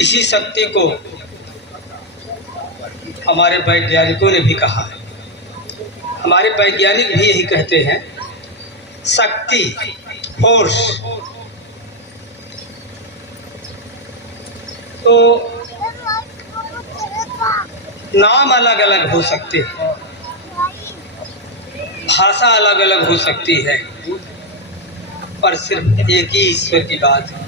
इसी शक्ति को हमारे वैज्ञानिकों ने भी कहा है। हमारे वैज्ञानिक भी यही कहते हैं, शक्ति, फोर्स। तो नाम अलग अलग हो सकते हैं, भाषा अलग अलग हो सकती है, पर सिर्फ एक ही ईश्वर की बात है।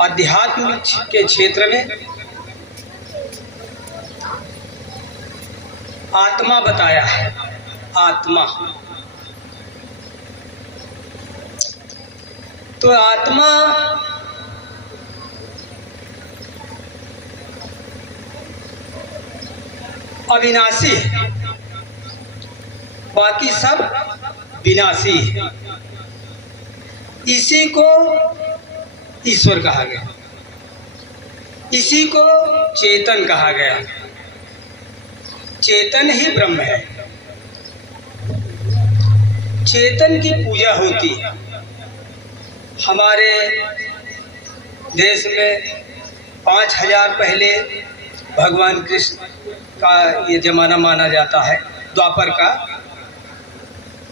अध्यात्म के क्षेत्र में आत्मा बताया है। आत्मा तो आत्मा अविनाशी है, बाकी सब विनाशी है। इसी को ईश्वर कहा गया, इसी को चेतन कहा गया। चेतन ही ब्रह्म है। चेतन की पूजा होती है। हमारे देश में 5000 पहले भगवान कृष्ण का ये जमाना माना जाता है, द्वापर का।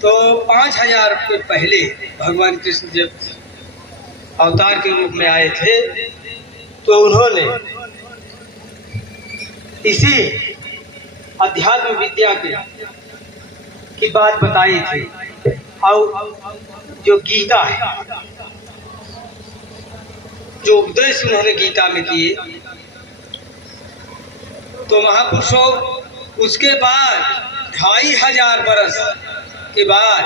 तो 5000 के पहले भगवान कृष्ण जब अवतार के रूप में आए थे, तो उन्होंने इसी अध्यात्म विद्या की बात बताई थी। और जो गीता है, जो उपदेश उन्होंने गीता में किए, तो महापुरुषों उसके बाद 2500 बरस के बाद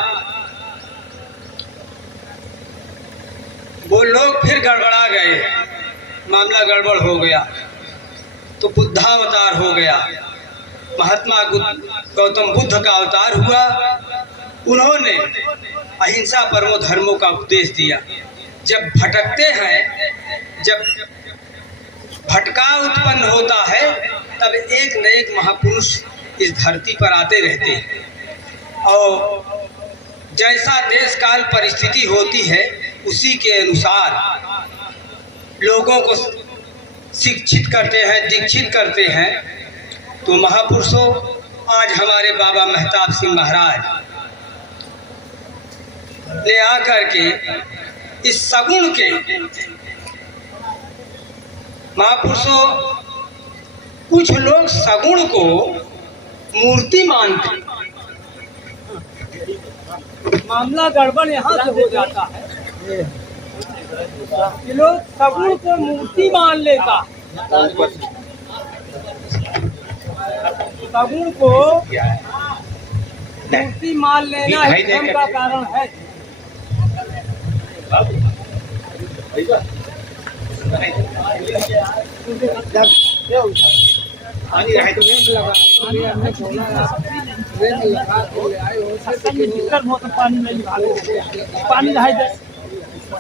वो लोग फिर गड़बड़ा गए, मामला गड़बड़ हो गया, तो बुद्धावतार हो गया। महात्मा गौतम बुद्ध का अवतार हुआ। उन्होंने अहिंसा परमो धर्मों का उपदेश दिया। जब भटकते हैं, जब भटकाव उत्पन्न होता है, तब एक न एक महापुरुष इस धरती पर आते रहते हैं, और जैसा देश काल परिस्थिति होती है उसी के अनुसार लोगों को शिक्षित करते हैं, दीक्षित करते हैं। तो महापुरुषों, आज हमारे बाबा मेहताब सिंह महाराज ने आकर के इस सगुण के, महापुरुषों कुछ लोग सगुण को मूर्ति मानते, मामला गड़बड़ यहाँ से हो जाता है। ये लोग सगुण को मूर्ति मान लेता, सगुण को मूर्ति मान लेना ही धर्म का कारण है। पानी नहीं, पानी ढाई दे,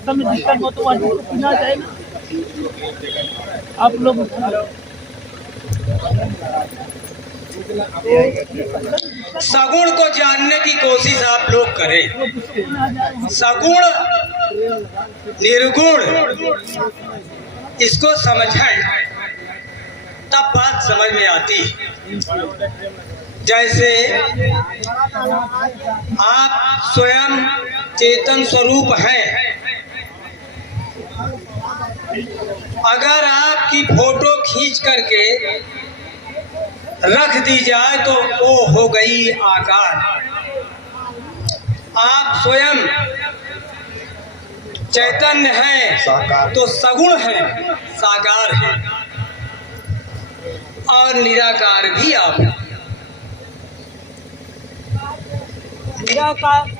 में दिक्कत हो तो पीना चाहिए। आप लोग सगुण को जानने की कोशिश आप लोग करें। सगुण निर्गुण इसको समझें, तब बात समझ में आती है। जैसे आप स्वयं चेतन स्वरूप हैं, अगर आपकी फोटो खींच करके रख दी जाए तो वो हो गई आकार। आप स्वयं चैतन्य हैं तो सगुण है, साकार है, और निराकार भी आप हैं। निराकार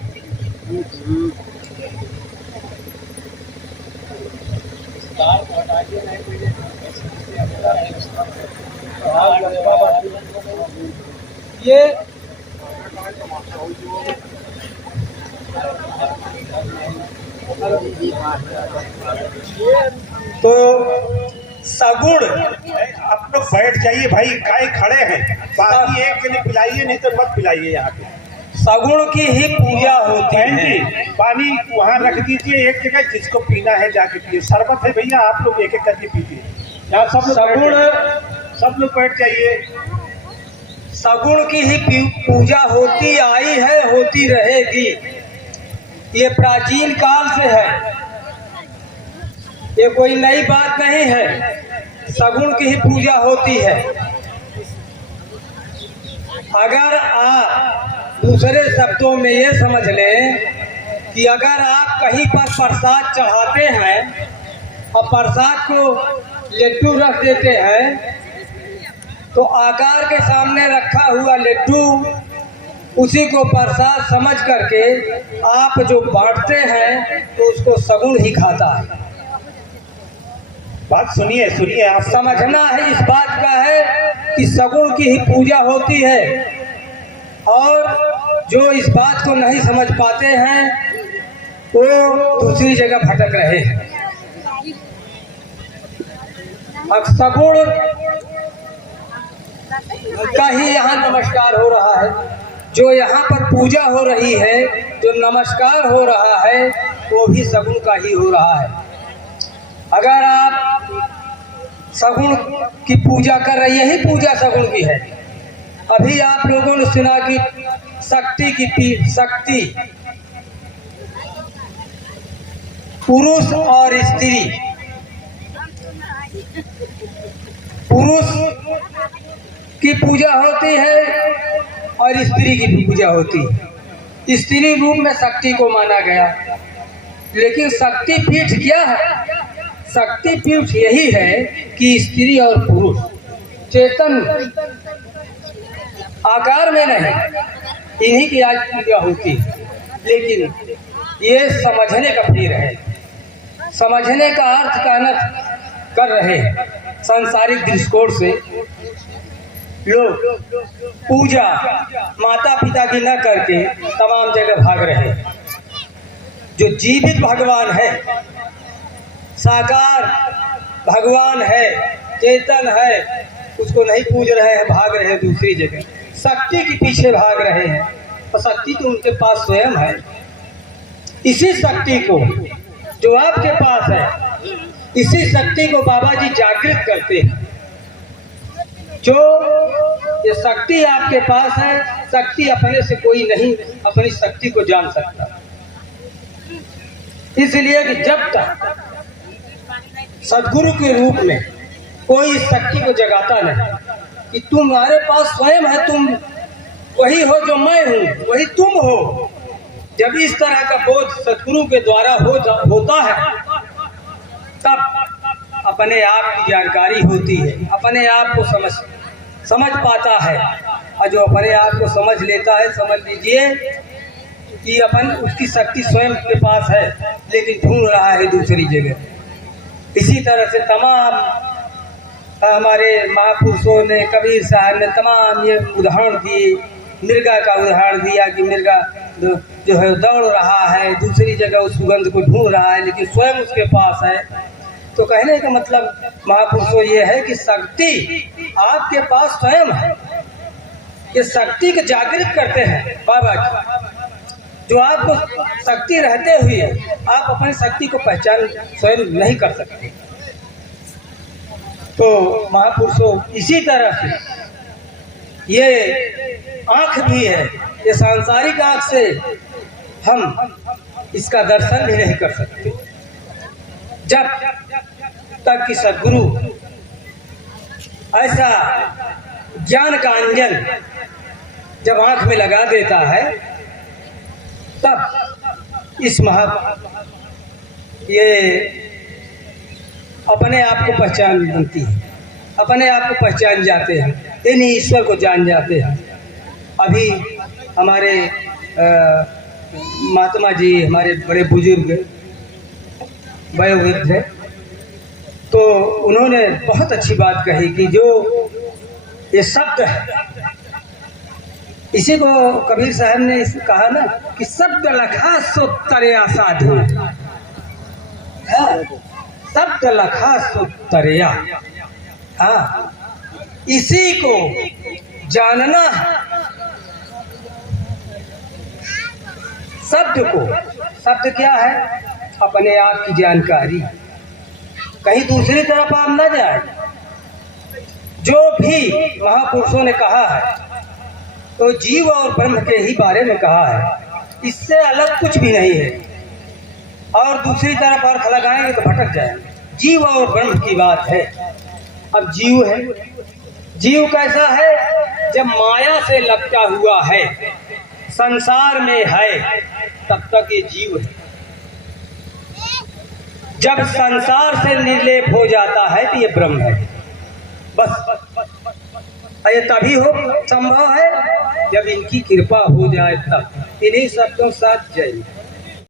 ये तो सगुण, आप लोग बैठ जाइए भाई, काय खड़े हैं, बाकी एक जने पिलाइए, नहीं तो मत पिलाइए यहाँ पे। सगुण की ही पूजा होती बहन है। जी, पानी वहाँ रख दीजिए एक जगह, जिसको पीना है जाके पिए। शरबत है भैया, आप लोग एक एक करके पीजिए। यहाँ सब लोग बैठ जाइए। सगुण की ही पूजा होती आई है, होती रहेगी। ये प्राचीन काल से है, ये कोई नई बात नहीं है। सगुण की ही पूजा होती है। अगर आप दूसरे शब्दों में ये समझ लें कि अगर आप कहीं पर प्रसाद चढ़ाते हैं और प्रसाद को लड्डू रख देते हैं, तो आकार के सामने रखा हुआ लड्डू उसी को प्रसाद समझ करके आप जो बांटते हैं तो उसको सगुण ही खाता है। बात सुनिए सुनिए, आप समझना है इस बात का है कि सगुण की ही पूजा होती है। और जो इस बात को नहीं समझ पाते हैं वो दूसरी जगह भटक रहे हैं। अब सगुण का ही यहाँ नमस्कार हो रहा है। जो यहाँ पर पूजा हो रही है, जो नमस्कार हो रहा है, वो भी सगुण का ही हो रहा है। अगर आप सगुण की पूजा कर रहे, यही पूजा सगुण की है। अभी आप लोगों ने सुना कि शक्ति पुरुष और स्त्री, पुरुष की पूजा होती है और स्त्री की भी पूजा होती है। स्त्री रूप में शक्ति को माना गया, लेकिन शक्ति पीठ क्या है? शक्ति पीठ यही है कि स्त्री और पुरुष चेतन आकार में नहीं, इन्हीं की आज पूजा होती है। लेकिन ये समझने का फिर है, समझने का अर्थ का न कर रहे हैं। सांसारिक दृष्टिकोण से लोग पूजा माता पिता की न करके तमाम जगह भाग रहे हैं। जो जीवित भगवान है, साकार भगवान है, चेतन है, उसको नहीं पूज रहे हैं, भाग रहे हैं दूसरी जगह, शक्ति के पीछे भाग रहे हैं। और शक्ति तो उनके पास स्वयं है। इसी शक्ति को जो आपके पास है, इसी शक्ति को बाबा जी जागृत करते हैं। जो ये शक्ति आपके पास है, शक्ति अपने से कोई नहीं अपनी शक्ति को जान सकता। इसलिए कि जब तक सदगुरु के रूप में कोई इस शक्ति को जगाता नहीं कि तुम्हारे पास स्वयं है, तुम वही हो जो मैं हूँ, वही तुम हो। जब इस तरह का बोध सदगुरु के द्वारा होता है, तब अपने आप की जानकारी होती है, अपने आप को समझ पाता है। और जो अपने आप को समझ लेता है, समझ लीजिए कि अपन उसकी शक्ति स्वयं के पास है, लेकिन ढूंढ रहा है दूसरी जगह। इसी तरह से तमाम हमारे महापुरुषों ने, कबीर साहब ने तमाम ये उदाहरण दिए। मिर्गा का उदाहरण दिया कि मिर्गा जो है दौड़ रहा है, दूसरी जगह उस सुगंध को ढूंढ रहा है, लेकिन स्वयं उसके पास है। तो कहने का मतलब महापुरुषों ये है कि शक्ति आपके पास स्वयं है। ये शक्ति को जागृत करते हैं बाबा जी। जो आपको शक्ति रहते हुए आप अपनी शक्ति को पहचान स्वयं नहीं कर सकते। तो महापुरुषों, इसी तरह से ये आँख भी है, ये सांसारिक आँख से हम इसका दर्शन भी नहीं कर सकते। जब तक कि सद्गुरु ऐसा ज्ञान का अंजन जब आँख में लगा देता है, तब इस ये अपने आप को पहचान बनती है, अपने आप को पहचान जाते हैं, इन्हीं ईश्वर को जान जाते हैं। अभी हमारे महात्मा जी, हमारे बड़े बुजुर्ग वयोवृद्ध हैं, तो उन्होंने बहुत अच्छी बात कही कि जो ये शब्द है, इसी को कबीर साहब ने कहा ना कि शब्द लखा सो तरिया साधु, शब्द लखा सो तरिया। हाँ, इसी को जानना शब्द क्या है? अपने आप की जानकारी, कहीं दूसरी तरफ आप न जाए। जो भी महापुरुषों ने कहा है तो जीव और ब्रह्म के ही बारे में कहा है, इससे अलग कुछ भी नहीं है। और दूसरी तरफ अर्थ लगाएंगे तो भटक जाएंगे। जीव और ब्रह्म की बात है। अब जीव है, जीव कैसा है? जब माया से लपटा हुआ है, संसार में है, तब तक ये जीव है। जब संसार से निर्लेप हो जाता है तो ये ब्रह्म है। बस ये तभी हो संभव है जब इनकी कृपा हो जाए तब। इन्हीं शब्दों साथ जय।